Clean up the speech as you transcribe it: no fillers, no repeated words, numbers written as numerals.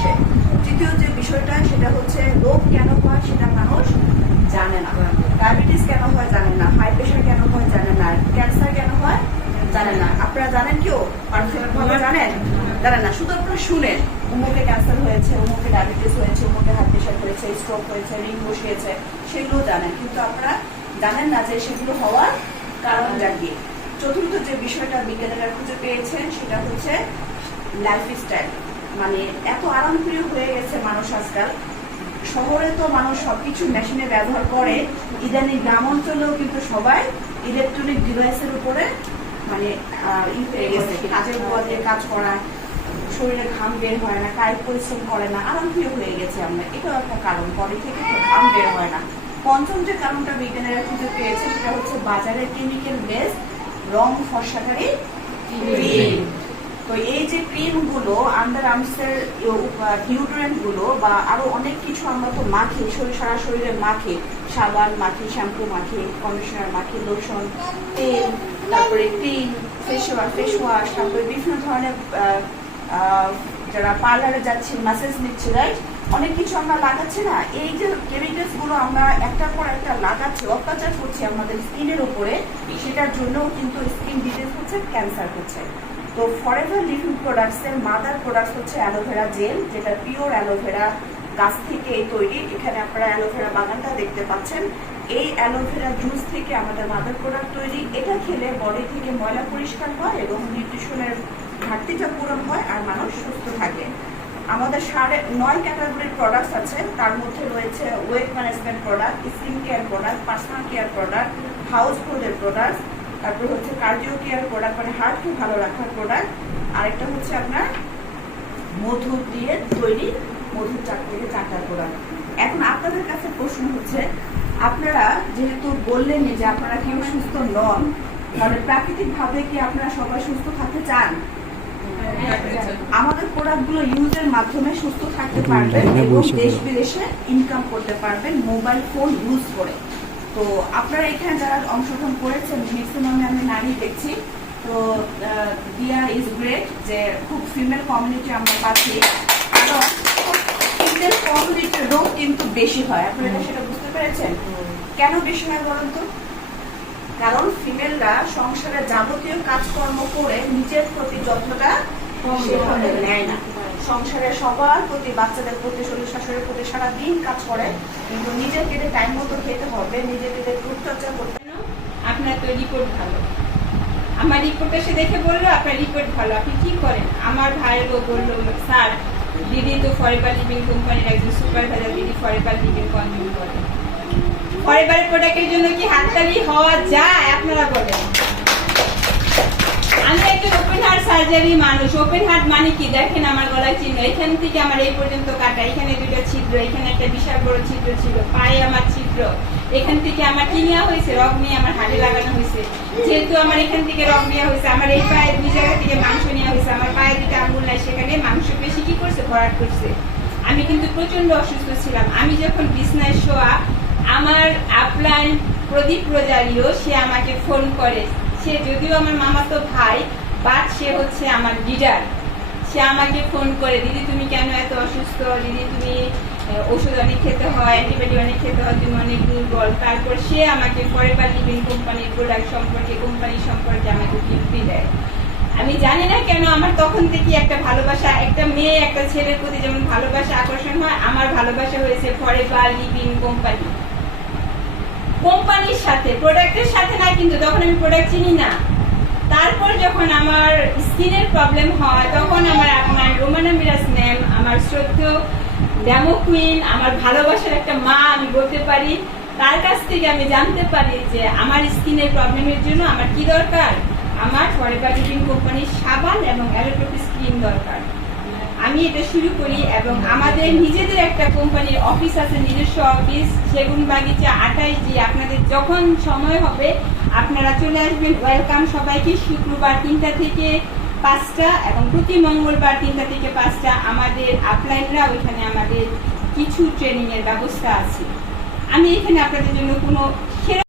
আসে। তৃতীয় যে বিষয়টা সেটা হচ্ছে রোগ কেন হয় সেটা মানুষ জানে না। ডায়াবেটিস কেন হয় জানে না, হাই প্রেশার কেন হয় জানে না, ক্যান্সার কেন হয় জানে না। আপনারা জানেন কেউ পারফেক্ট ভাবে জানেন? জানেন না, শুধু আপনারা শুনেন অমুকে ক্যান্সার হয়েছে, অমুকে ডায়াবেটিস হয়েছে, অমুকে হাই প্রেশার হয়েছে, স্ট্রোক হয়েছে, রিং বসিয়েছে, সেগুলো জানেন, কিন্তু আপনারা জানেন না যে সেগুলো হওয়ার কারণটা কি। চতুর্থ যে বিষয়টা বিজ্ঞানীরা খুঁজে পেয়েছেন সেটা হচ্ছে লাইফস্টাইল। মানে এত আরামপ্রিয় হয়ে গেছে মানুষ আজকাল। শহরে তো মানুষ সবকিছু মেশিনে ব্যবহার করে, ইদানিং গ্রাম অঞ্চলেও কিন্তু সবাই ইলেকট্রনিক ডিভাইসের উপরে মানে হয়ে গেছে। কাজের উপর দিয়ে কাজ করা, শরীরে ঘাম বের হয় না, কায়িক পরিশ্রম করে না, আরামপ্রিয় হয়ে গেছে আমরা। এটাও একটা কারণ, বডি থেকে ঘাম বের হয় না। পঞ্চম যে কারণটা বিজ্ঞানীরা খুঁজে পেয়েছে সেটা হচ্ছে বাজারে কেমিক্যাল বেস রং ফর্সাকারী ক্রিম। তো এই যে ক্রিম গুলো, আন্ডার আর্মসের ডিওডোরেন্ট গুলো বা আরো অনেক কিছু আমরা তো মাখি, সারা শরীরে মাখি, সাবান মাখি, শ্যাম্পু মাখি, কন্ডিশনার মাখি, লোশন, তেল, তারপরে ক্রিম, ফেস ওয়াশ, তারপরে বিভিন্ন ধরনের যারা পার্লারে যাচ্ছি ম্যাসেজ নিচ্ছি, রাইট, অনেক কিছু আমরা লাগাচ্ছি না। এই যে কেমিক্যালস গুলো আমরা একটার পর একটা লাগাচ্ছি, অত্যাচার করছি আমাদের স্কিনের উপরে, সেটার জন্য কিন্তু স্কিন ডিজিজ হচ্ছে, ক্যান্সার হচ্ছে। তো ফরএভার লিভিং প্রোডাক্টস এর মাদার প্রোডাক্টস হচ্ছে অ্যালোভেরা জেল, যেটা পিওর অ্যালোভেরা গাছ থেকে তৈরি। এখানে আপনারা অ্যালোভেরা বাগানটা দেখতে পাচ্ছেন। এই অ্যালোভেরা জুস থেকে আমাদের মাদার প্রোডাক্ট তৈরি। এটা খেলে বডি থেকে ময়লা পরিষ্কার হয় এবং নিউট্রিশনের ঘাটতিটা পূরণ হয় আর মানুষ সুস্থ থাকে। আমাদের 9 ক্যাটাগরির প্রোডাক্টস আছে, তার মধ্যে রয়েছে weight management product, skin care product, personal care product, house হোল্ডের প্রোডাক্ট, তারপর হচ্ছে কার্ডিও কেয়ার প্রোডাক্ট মানে হার্টকে ভালো রাখার প্রোডাক্ট, আরেকটা হচ্ছে আপনার মধু দিয়ে তৈরি মধুর থেকে চাটার প্রোডাক্ট। এখন আপনাদের কাছে প্রশ্ন হচ্ছে, আপনারা যেহেতু বললেন যে আপনারা কেউ সুস্থ নন, তাহলে প্রাকৃতিক ভাবে কি আপনারা সবাই সুস্থ থাকতে চান? আমাদের প্রোডাক্ট গুলো ইউজের মাধ্যমে সুস্থ থাকতে পারবেন এবং দেশ বিদেশে ইনকাম করতে পারবেন মোবাইল ফোন ইউজ করে। তো আপনারা এখানে যারা অংশগ্রহণ করেছেন ম্যাক্সিমামে আমি নারী দেখছি। তো দিয়া ইজ গ্রেট যে খুব ফিমেল কমিউনিটি আমরা পাচ্ছি, কারণ ফিমেল কমিউনিটির রোগ কিন্তু বেশি হয়। আপনারা সেটা বুঝতে পেরেছেন? কেন বেশি হয় বলেন তো? কারণ ফিমেলরা সংসারে যাবতীয় কাজকর্ম করে নিজের প্রতি যত্নটা সেভাবে নেয় না। সংসারে সবার প্রতি, বাচ্চাদের প্রতি, শ্বশুর শাশুড়ির প্রতি সারাদিন কাজ করে, কিন্তু নিজেকে টাইম মতো খেতে হবে, নিজেকে রূপচর্চা করতে। আপনার তো রিপোর্ট ভালো, আমার রিপোর্ট এসে দেখে বললো আপনার রিপোর্ট ভালো, আপনি কি করেন? আমার ভাইও বললো, স্যার দিদি তো ফরএভার লিভিং কোম্পানির একজন সুপারভাইজার, দিদি ফরএভার লিভিং কন্টিনিউ করে। ফরএভার প্রোডাক্টের জন্য কি হাততালি হওয়া যায়? আপনারা বলেন। আমি একজন ওপেন হার্ট সার্জারি মানুষ। ওপেন হার্ট মানে কি দেখেন, আমার গলায় চিহ্ন, এখান থেকে আমার এই পর্যন্ত কাটা, এখানে 2টা ছিদ্র, এখানে একটা বিশাল বড় ছিদ্র ছিল, পায়ে আমার ছিদ্র, এখান থেকে আমার কি নেওয়া হয়েছে, রগ নিয়ে আমার হাড়ে লাগানো হয়েছে। যেহেতু আমার এখান থেকে রগ নেওয়া হয়েছে, আমার এই পায়ে 2 জায়গা থেকে মাংস নেওয়া হয়েছে, আমার পায়ে 2টা আঙুল নাই, সেখানে মাংস পেশি কি করছে, ভরাট করছে। আমি কিন্তু প্রচন্ড অসুস্থ ছিলাম। আমি যখন বিছনায় শোয়া, আমার আপলাইন প্রদীপ রোজারিও সে আমাকে ফোন করে। সে যদিও আমার মামাতো ভাই, বাট সে হচ্ছে আমার লিডার। সে আমাকে ফোন করে, দিদি তুমি কেন এত অসুস্থ, দিদি তুমি ওষুধ অনেক খেতে হয়, অ্যান্টিবায়োটিক অনেক খেতে হয়, তুমি অনেক দুর্বল। তারপর সে আমাকে ফরএভার লিভিং কোম্পানির প্রোডাক্ট সম্পর্কে, কোম্পানি সম্পর্কে আমাকে টিপি দেয়। আমি জানি না কেন আমার তখন থেকে একটা ভালোবাসা, একটা মেয়ে একটা ছেলের প্রতি যেমন ভালোবাসা আকর্ষণ হয়, আমার ভালোবাসা হয়েছে ফরএভার লিভিং কোম্পানির সাথে, প্রোডাক্টের সাথে না। কিন্তু তখন আমি প্রোডাক্ট চিনি না। তারপর যখন আমার স্কিনের প্রবলেম হয়, তখন আমার আপনার রোমানা মিরাজ ম্যাম, আমার শ্রদ্ধেয় ডেমো কুইন, আমার ভালোবাসার একটা মা আমি বলতে পারি, তার কাছ থেকে আমি জানতে পারি যে আমার স্কিনের প্রবলেমের জন্য আমার কি দরকার, আমার ফরএভার লিভিং কোম্পানির সাবান এবং অ্যালোপ্যাথি ক্রিম দরকার। আমি এটা শুরু করি এবং আমাদের নিজেদের একটা কোম্পানির অফিস আছে, নিজস্ব অফিস, সেগুনবাগিচা 28D। আপনাদের যখন সময় হবে আপনারা চলে আসবেন, ওয়েলকাম সবাইকে। শুক্রবার 3টা থেকে 5টা এবং প্রতি মঙ্গলবার 3টা থেকে 5টা আমাদের আপলাইনরা, ওইখানে আমাদের কিছু ট্রেনিং এর ব্যবস্থা আছে। আমি এখানে আপনাদের জন্য কোনো